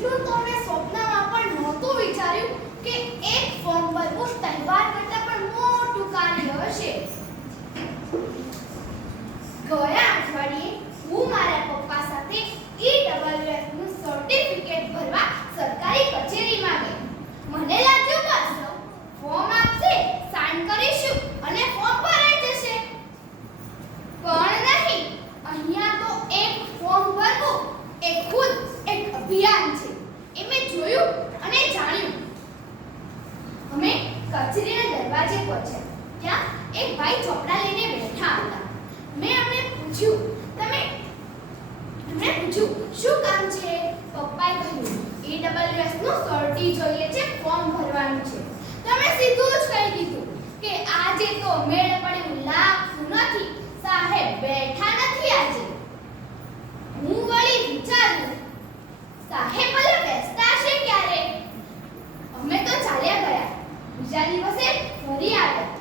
એટલું તો મેં સ્વપ્નમાં પણ નહોતું વિચાર્યું કે એક ફોર્મ ભરવું તહેવાર કરતાં પણ મોટું કાર્ય હશે. ગયા અઠવાડિયે હું મારા પપ્પા સાથે EWS નું સર્ટિફિકેટ ભરવા સરકારી કચેરીમાં ગઈ. મને લાગ્યું બસ ફોર્મ આપશે, સાઈન કરીશું અને ફોર્મ ભરાઈ જશે. પણ નહીં, અહીંયા તો એક ફોર્મ ભરવું એ ખુદ એક અભિયાન છે. એ મેં જોયું અને જાણ્યું. અમે કચેરીના દરવાજે પહોંચ્યા. ત્યાં એક ભાઈ ચોપડા લઈને બેઠા હતા. મેં એમને પૂછ્યું શું કામ છે? પપ્પાએ કહ્યું EWS નું સર્ટી જોઈએ છે, ફોર્મ ભરવાનું છે. તમે સીધું જ કહી દીધું કે આજે તો મેળ પડ્યું લાગતું નથી, સાહેબ બેઠા નથી આજે. હું વળી વિચારું સાહેબ ભલે બેસતા હશે ક્યારે. અમે તો ચાલ્યા ગયા. બીજા દિવસે ફરી આવ્યા.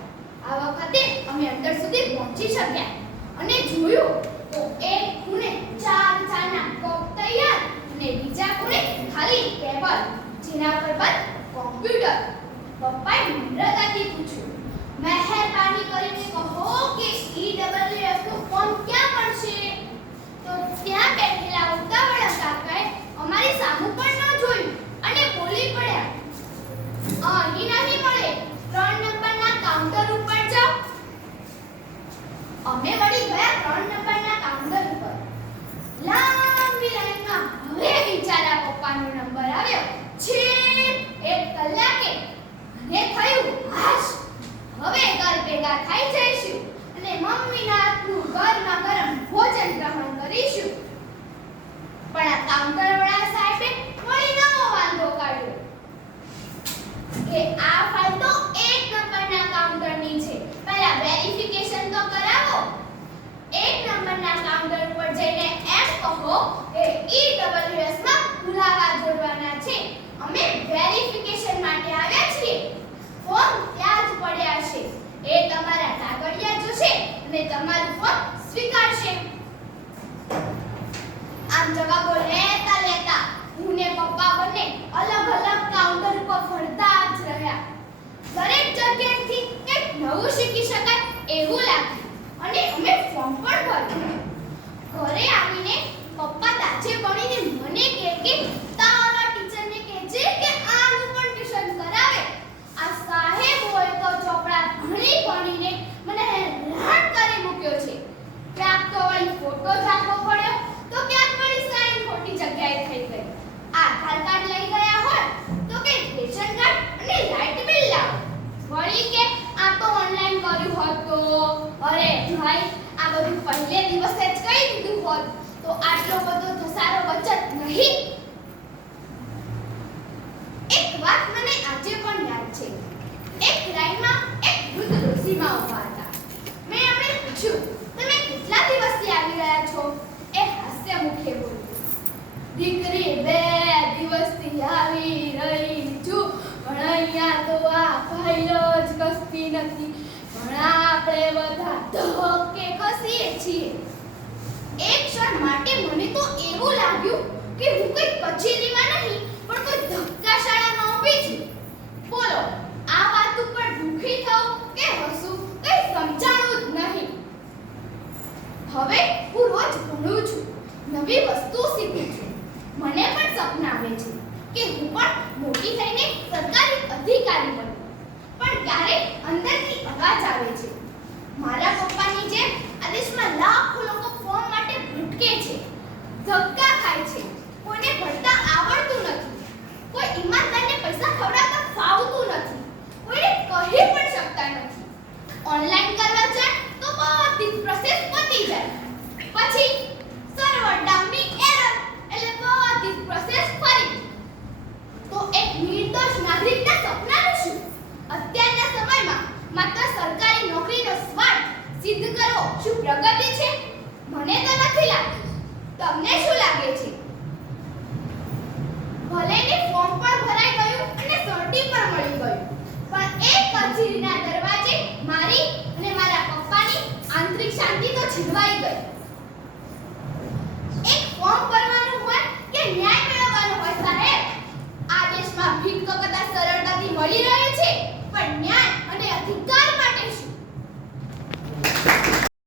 આ વખતે અમે અંદર સુધી પહોંચી શક્યા અને જોયું તો એક ખૂણે 4 ચાના કપ તૈયાર અને બીજા ખૂણે ખાલી ટેબલ, જેના પર બંધ કોમ્પ્યુટર. પપ્પાએ નમ્રતાથી પૂછ્યું, મહેરબાની કરીને કહો કે EWS નું ફોર્મ ક્યાં મળશે? તો ત્યાં બેઠેલા ઉતાવળા કાકાએ અમારી સામું પણ ન જોયું અને બોલી પડ્યા, અહીં નહીં મળે, 3 નંબરના કાઉન્ટર ઉપર જાઓ. અમે વળી ગયા 3 નંબરના કાઉન્ટર ઉપર. લાંબી લાઈનમાં હવે બિચારા પપ્પાનો નંબર આવ્યો. છેક 1 કલાકે મને થયું, હાશ, હવે ઘર ભેગા થઈ જઈશું અને મમ્મીના હાથનું ગરમા ગરમ ભોજન ગ્રહણ કરીશું. પણ આ કાઉન્ટરવાળા સાહેબે વળી નવો વાંધો કાઢ્યો કે આ ફાઇલ તો 1 નંબરના કાઉન્ટરની છે, પહેલા વેરિફિકેશન તો કરાવો. 1 નંબરના કાઉન્ટર ઉપર જઈને એમ કહો કે EWS માં પુરાવા જોડવાના છે, અમે વેરિફિકેશન માટે આવ્યા છીએ. ફોર્મ ત્યાં જ પડ્યા છે, એ તમારા કાગળિયા જોશે અને તમારું ફોર્મ સ્વીકારશે. આમ જવાબો લેતા લેતા હું ને પપ્પા બંને અલગ અલગ કાઉન્ટર ઉપર ફરતા જ રહ્યા. દરેક જગ્યાએથી કંઈક નવું શીખી શકાય એવું લાગ્યું અને અમે ફોર્મ પણ ભર્યું. ઘરે આવીને પપ્પા તાજે પડીને મને કહે કે તારા ટીચરને કહેજે કે આનું પણ ટ્યુશન કરાવે. આ સાહેબોએ તો ચોપડા ભણીને મને હેરાન કરી મૂક્યો છે. ક્યાંક તો વળી ફોટો જ આપવો પડ્યો, તો ક્યાંક વળી સાઈન ખોટી જગ્યાએ થઈ ગઈ. આધાર કાર્ડ લઈ ગયા હોય તો કે રેશન કાર્ડ અને લાઇટ બિલ લાવો. વળી કે આ તો ઓનલાઈન કર્યું હોત તો, અરે ભાઈ, આ બધું પહેલે દિવસે જ કહી દીધું હોત તો આટલો બધો ધસારો બચત નહીં. એક વાત મને આજે પણ યાદ છે. એક લાઈનમાં એક વૃદ્ધ ડોશીમા ઊભા હતા. મેં એમને પૂછ્યું, તમે કેટલા દિવસથી આવી રહ્યા છો? એ હાસ્ય મુખે બોલી, દીકરી 2 દિવસથી આવી રહી છું, પણ અહીંયા તો આ ફાઇલ જ કસતી નથી, પણ આપણે બધા ધક્કે ખસીએ છીએ. એક ક્ષણ માટે મને તો એવું લાગ્યું કે હું કોઈ કચેરીમાં નહીં પણ કોઈ ધક્કાશાળામાં ઊભી છું. બોલો, આ વાત ઉપર દુખી થવું કે હસવું કંઈ સમજાણું જ નહીં. હવે હું રોજ ભણું છું, નવી વસ્તુ શીખું છું. મને પણ સપના આવે છે કે હું પણ મોટી થઈને સરકારી અધિકારી બનું. પણ ક્યારેક અંદરથી અવાજ આવે છે, મારા પપ્પાની જેમ આ દેશમાં લાખો લોકો ફોર્મ માટે ભટકે છે, ધક્કા ખાય છે, કોઈને ભણતા આવડતું નથી, કોઈ ઈમાનદારને પૈસા ખવડાવતા ફાવતું નથી, કોઈને કહી પણ શકતા નથી. ઓનલાઈન કરવા જાય તો બધી પ્રોસેસ પતી જાય, પછી સર્વર ડાઉનની એરર, એટલે બધી પ્રોસેસ ફરી. તો એક નિર્દોષ નાગરિકના સપનાનું શું? અત્યારના સમયમાં માત્ર સરકારી નોકરીનો સ્વાર્થ સિદ્ધ કરવો શું પ્રગતિ છે? મને તો નથી લાગતું. તમને શું લાગે મળી રહે